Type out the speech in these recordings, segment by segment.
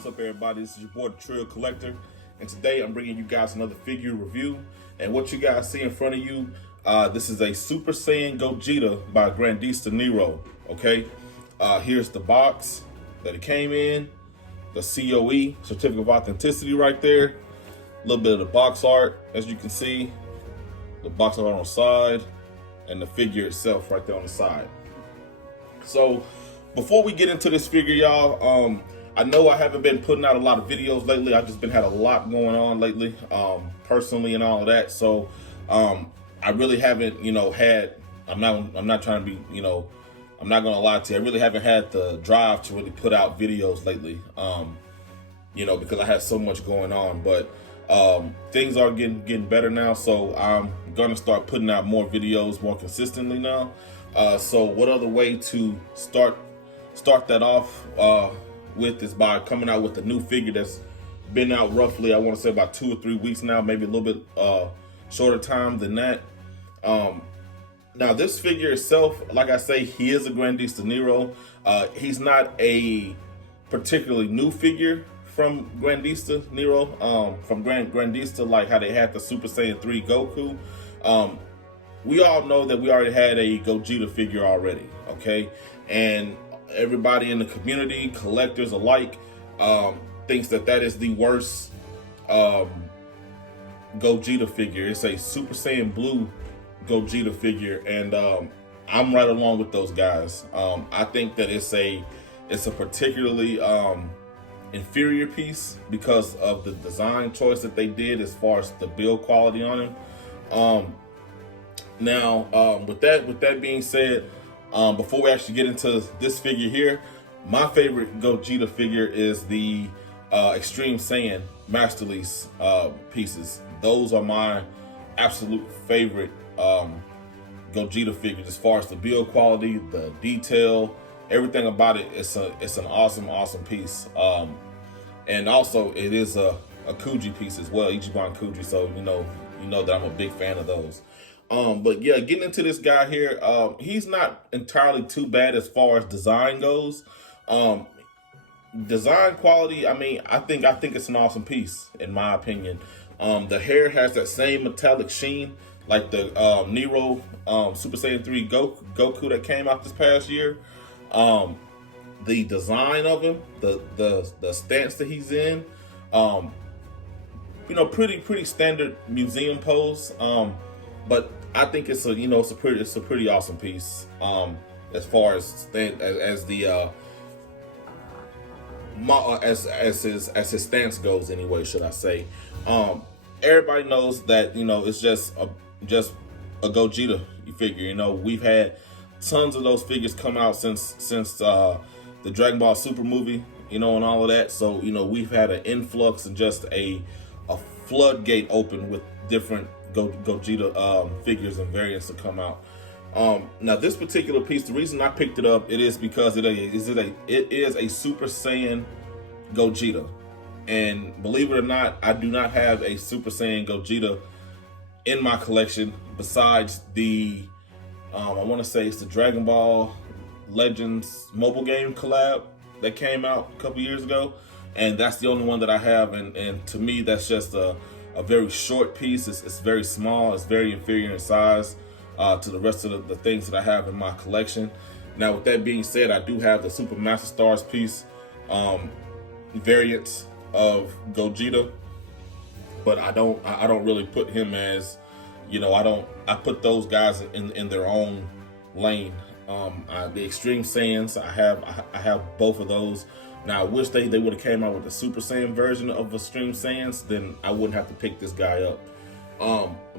What's up, everybody? This is your boy, the Trill Collector, and today I'm bringing you guys another figure review. And what you guys see in front of you, this is a Super Saiyan Gogeta by Grandista Nero. Okay, here's the box that it came in, the COE, Certificate of Authenticity, right there. A little bit of the box art, as you can see, the box art on the side, and the figure itself right there on the side. So before we get into this figure, y'all, I know I haven't been putting out a lot of videos lately. I've just been had a lot going on lately, personally and all of that. So I really haven't, had. I'm not trying to be, I'm not gonna lie to you. I really haven't had the drive to really put out videos lately. Because I had so much going on. But things are getting better now. So I'm gonna start putting out more videos more consistently now. So what other way to start that off with is by coming out with a new figure that's been out roughly, I want to say about 2 or 3 weeks now, maybe a little bit shorter time than that. Now this figure itself, like I say, he is a Grandista Nero. He's not a particularly new figure from Grandista Nero, from Grandista, like how they had the Super Saiyan 3 Goku. We all know that we already had a Gogeta figure already, okay? And everybody in the community, collectors alike, thinks that is the worst Gogeta figure. It's a Super Saiyan Blue Gogeta figure, and I'm right along with those guys. I think that it's a particularly inferior piece because of the design choice that they did as far as the build quality on him. Now, with that being said, before we actually get into this figure here, my favorite Gogeta figure is the Extreme Saiyan Masterpiece pieces. Those are my absolute favorite Gogeta figures as far as the build quality, the detail, everything about it. It's an awesome piece. And also it is a Kuji piece as well, Ichiban Kuji. So you know that I'm a big fan of those. But yeah, getting into this guy here, he's not entirely too bad as far as design goes. Design quality, I mean, I think it's an awesome piece in my opinion. The hair has that same metallic sheen like the Nero Super Saiyan 3 Goku that came out this past year. The design of him, the stance that he's in, pretty standard museum pose. But I think it's a pretty awesome piece. As far as his stance goes, anyway, should I say? Everybody knows that it's just a Gogeta figure. We've had tons of those figures come out since the Dragon Ball Super movie, and all of that. So we've had an influx and just a floodgate open with different Gogeta figures and variants to come out. Now this particular piece, the reason I picked it up, it is because it is a Super Saiyan Gogeta, and believe it or not, I do not have a Super Saiyan Gogeta in my collection besides the I want to say it's the Dragon Ball Legends mobile game collab that came out a couple years ago, and that's the only one that I have. And to me, that's just a very short piece. It's very small. It's very inferior in size to the rest of the things that I have in my collection. Now, with that being said, I do have the Super Master Stars piece variants of Gogeta, but I don't really put him as, I put those guys in their own lane. The Extreme Saiyans, I have both of those. Now, I wish they would have came out with the Super Saiyan version of Extreme Saiyans, then I wouldn't have to pick this guy up.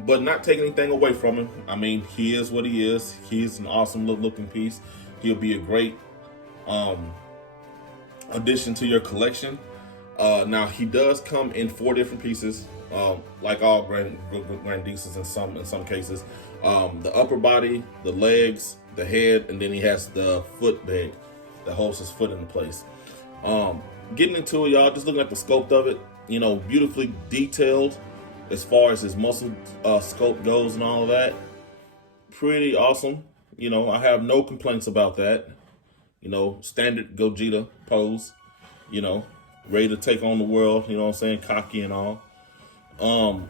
But not taking anything away from him. I mean, he is what he is. He's an awesome looking piece. He'll be a great addition to your collection. Now, he does come in 4 different pieces, like all Grandistas in some cases. The upper body, the legs, the head, and then he has the foot bag that holds his foot into place. Getting into it, y'all, just looking at the sculpt of it, beautifully detailed as far as his muscle sculpt goes and all of that. Pretty awesome. I have no complaints about that. Standard Gogeta pose, ready to take on the world. You know what I'm saying? Cocky and all. Um,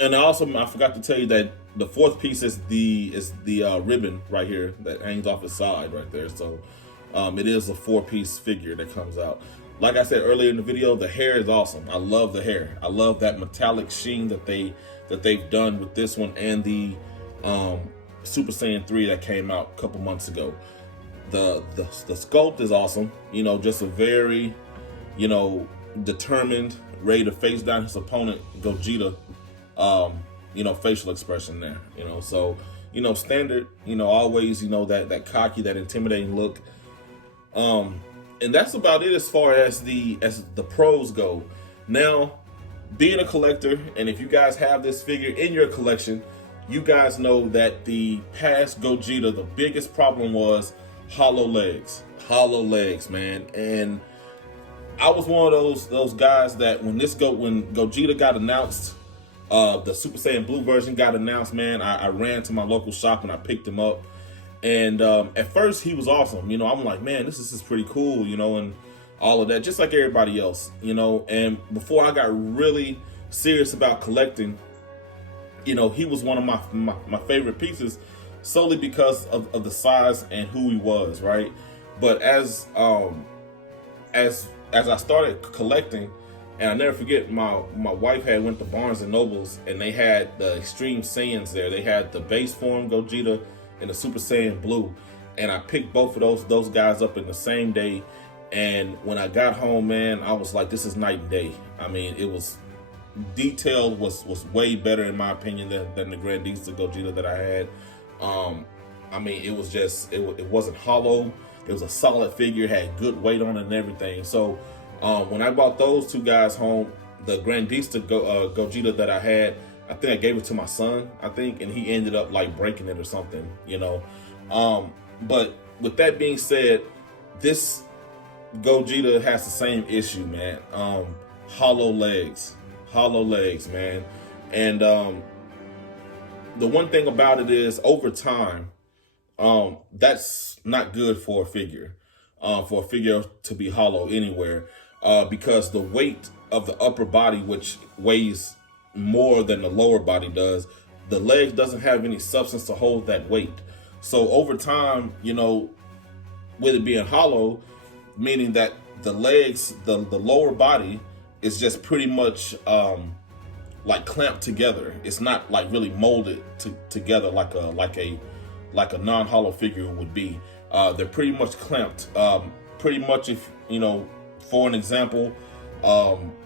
and I forgot to tell you that the fourth piece is the ribbon right here that hangs off his side right there. So it is a 4-piece figure that comes out. Like I said earlier in the video, the hair is awesome. I love the hair. I love that metallic sheen that they've done with this one and the Super Saiyan 3 that came out a couple months ago. The sculpt is awesome. You know, just a very, you know, determined, ready to face down his opponent, Gogeta. You know, facial expression there. You know, so you know, standard. You know, always, you know, that cocky, that intimidating look. And that's about it as far as the pros go. Now, being a collector, and if you guys have this figure in your collection, you guys know that the past Gogeta, the biggest problem was hollow legs. Hollow legs, man. And I was one of those guys that when Gogeta got announced, the Super Saiyan Blue version got announced, man, I ran to my local shop and I picked him up. And at first he was awesome. You know, I'm like, man, this is pretty cool, you know, and all of that, just like everybody else, you know. And before I got really serious about collecting, you know, he was one of my favorite pieces solely because of the size and who he was, right? But as I started collecting, and I never forget, my wife had went to Barnes and Nobles and they had the Extreme Saiyans there. They had the base form Gogeta and the Super Saiyan Blue, and I picked both of those guys up in the same day. And when I got home, man, I was like, this is night and day. I mean, it was detailed, was way better in my opinion than the Grandista Gogeta that I had. I mean, it was just, it wasn't hollow. It was a solid figure, had good weight on it and everything. So when I brought those two guys home, the Grandista Gogeta that I had, I think I gave it to my son, and he ended up like breaking it or something, you know. But with that being said, this Gogeta has the same issue, man. Hollow legs, man. And the one thing about it is, over time, that's not good for a figure to be hollow anywhere, because the weight of the upper body, which weighs more than the lower body does, the legs doesn't have any substance to hold that weight. So over time, you know, with it being hollow, meaning that the legs, the lower body is just pretty much like clamped together. It's not like really molded together like a non-hollow figure would be. They're pretty much clamped. Pretty much, if you know, for an example,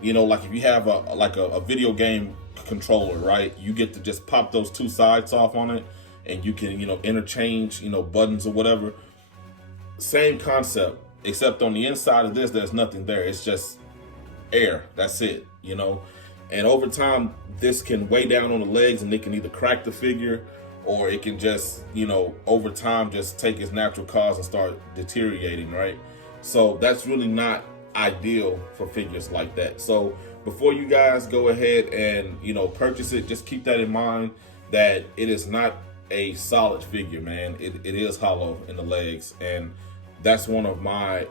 you know, like if you have a video game controller, right? You get to just pop those two sides off on it, and you can, you know, interchange, you know, buttons or whatever. Same concept, except on the inside of this, there's nothing there. It's just air. That's it, you know. And over time, this can weigh down on the legs, and it can either crack the figure, or it can just, you know, over time just take its natural cause and start deteriorating, right? So that's really not ideal for figures like that. So before you guys go ahead and, you know, purchase it, just keep that in mind, that it is not a solid figure, man. It is hollow in the legs, and that's one of my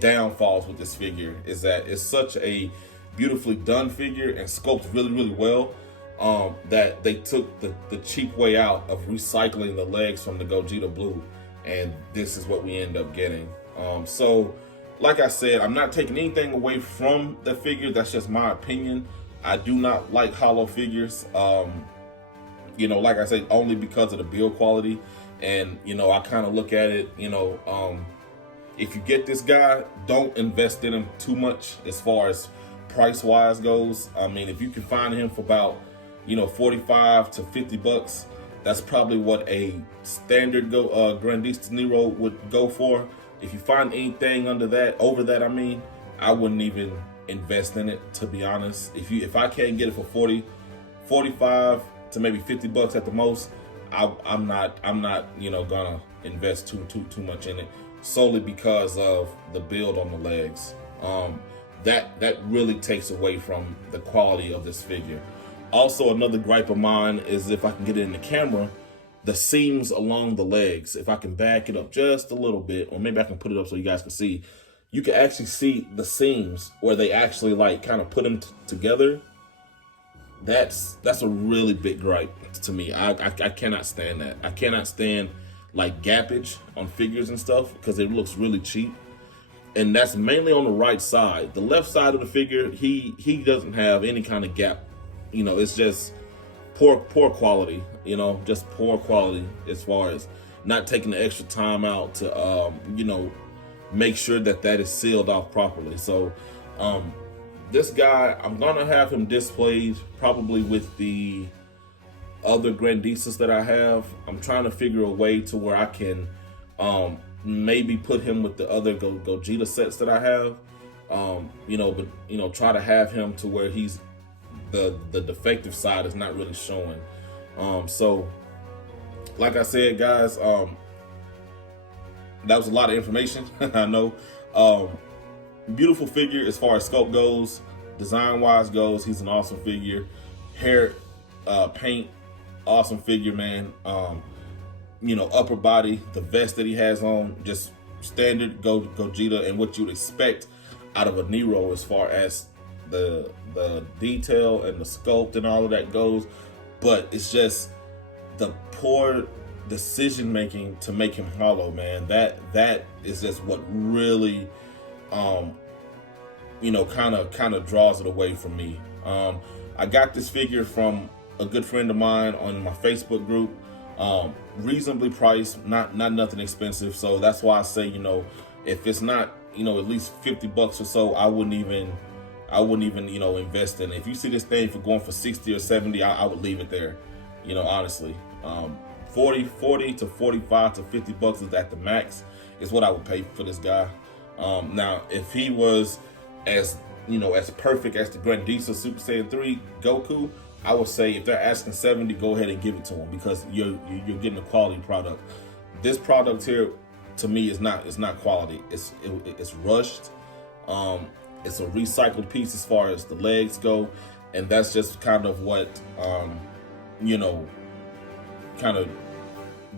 downfalls with this figure, is that it's such a beautifully done figure and sculpted really well, that they took the cheap way out of recycling the legs from the Gogeta Blue, and this is what we end up getting. So like I said, I'm not taking anything away from the figure. That's just my opinion. I do not like hollow figures, you know, like I said, only because of the build quality. And, you know, I kind of look at it, you know, if you get this guy, don't invest in him too much as far as price wise goes. I mean, if you can find him for about, you know, 45 to 50 bucks, that's probably what a standard Grandista Nero would go for. If you find anything over that, I mean, I wouldn't even invest in it, to be honest. If I can't get it for 40, 45 to maybe 50 bucks at the most, I'm not, you know, gonna invest too much in it, solely because of the build on the legs. That really takes away from the quality of this figure. Also, another gripe of mine is, if I can get it in the camera, the seams along the legs. If I can back it up just a little bit, or maybe I can put it up so you guys can see, you can actually see the seams where they actually like kind of put them together. That's a really big gripe to me. I cannot stand that. I cannot stand like gappage on figures and stuff because it looks really cheap. And that's mainly on the right side. The left side of the figure, he doesn't have any kind of gap. You know, it's just poor quality. You know, just poor quality as far as not taking the extra time out to you know, make sure that is sealed off properly. So this guy, I'm gonna have him displayed probably with the other Grandistas that I have. I'm trying to figure a way to where I can maybe put him with the other Gogeta sets that I have. You know, but you know, try to have him to where he's the defective side is not really showing. So like I said, guys, that was a lot of information. I know. Beautiful figure as far as sculpt goes, design wise goes. He's an awesome figure. Hair, paint, awesome figure, man. You know, upper body, the vest that he has on, just standard Gogeta and what you'd expect out of a Nero as far as the detail and the sculpt and all of that goes. But it's just the poor decision making to make him hollow, man. That is just what really you know, kind of draws it away from me. I got this figure from a good friend of mine on my Facebook group, reasonably priced, not nothing expensive. So that's why I say, you know, if it's not, you know, at least 50 bucks or so, I wouldn't even, you know, invest in it. If you see this thing for going for 60 or 70, I would leave it there, you know, honestly. 40 to 45 to 50 bucks is at the max is what I would pay for this guy. Now, if he was as, you know, as perfect as the Grandista Super Saiyan 3 Goku, I would say if they're asking 70, go ahead and give it to him because you're getting a quality product. This product here, to me, is not quality. It's rushed. It's a recycled piece as far as the legs go, and that's just kind of what you know, kind of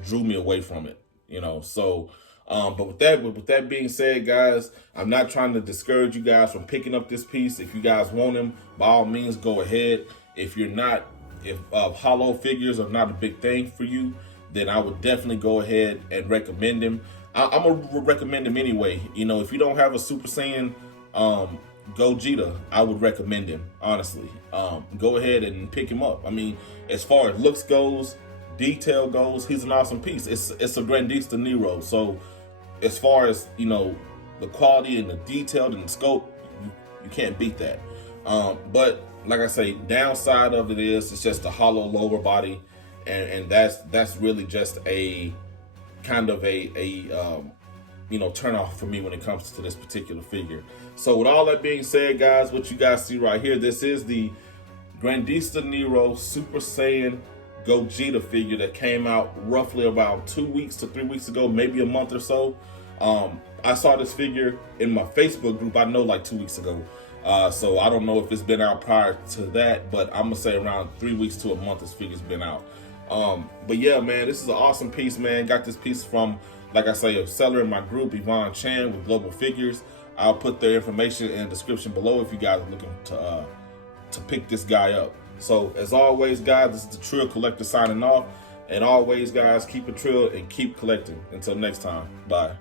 drew me away from it. You know, so. But with that being said, guys, I'm not trying to discourage you guys from picking up this piece. If you guys want him, by all means, go ahead. If you're not, if hollow figures are not a big thing for you, then I would definitely go ahead and recommend him. I'm gonna recommend him anyway. You know, if you don't have a Super Saiyan Gogeta, I would recommend him, honestly. Go ahead and pick him up. I mean, as far as looks goes, detail goes, he's an awesome piece. It's a Grandista Nero. So as far as, you know, the quality and the detail and the scope, you can't beat that. But like I say, downside of it is it's just a hollow lower body, and that's really just a kind of a you know, turn off for me when it comes to this particular figure. So with all that being said, guys, what you guys see right here, this is the Grandista Nero Super Saiyan Gogeta figure that came out roughly about 2 weeks to 3 weeks ago, maybe a month or so. I saw this figure in my Facebook group, I know, like 2 weeks ago. So I don't know if it's been out prior to that, but I'm gonna say around 3 weeks to a month this figure's been out. But yeah, man, this is an awesome piece, man. Got this piece from, like I say, a seller in my group, Yvonne Chan with Global Figures. I'll put their information in the description below if you guys are looking to pick this guy up. So as always, guys, this is the Trill Collector signing off. And always, guys, keep it trill and keep collecting. Until next time, bye.